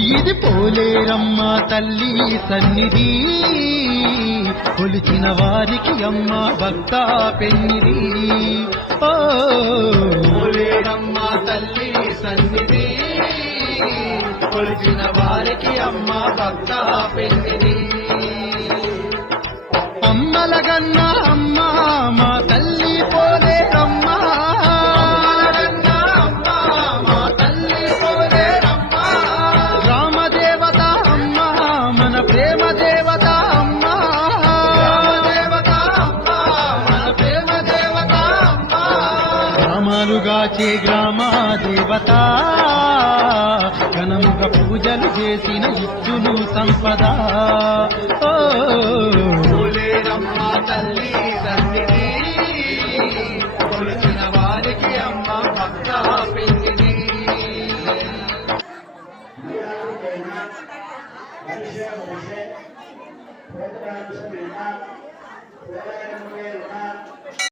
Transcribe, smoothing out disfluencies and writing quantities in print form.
ఇది పోలేరమ్మ తల్లి సన్నిధి, కొలిచిన వారికి అమ్మ భక్త పెన్నిది. ఓ పోలేరమ్మ తల్లి సన్నిధి, కొలిచిన వారికి అమ్మ భక్త పెన్నిది. అమ్మలగన్న అమ్మ మా తల్లి పోలేరమ్మ, గాచే గ్రామ దేవత, ఘనముగ పూజలు చేసిన ఇచ్చును సంపద. పోలేరమ్మ తల్లి సన్నిధి, కొలిచిన వారికి అమ్మ భక్త పెన్నిది. Gracias.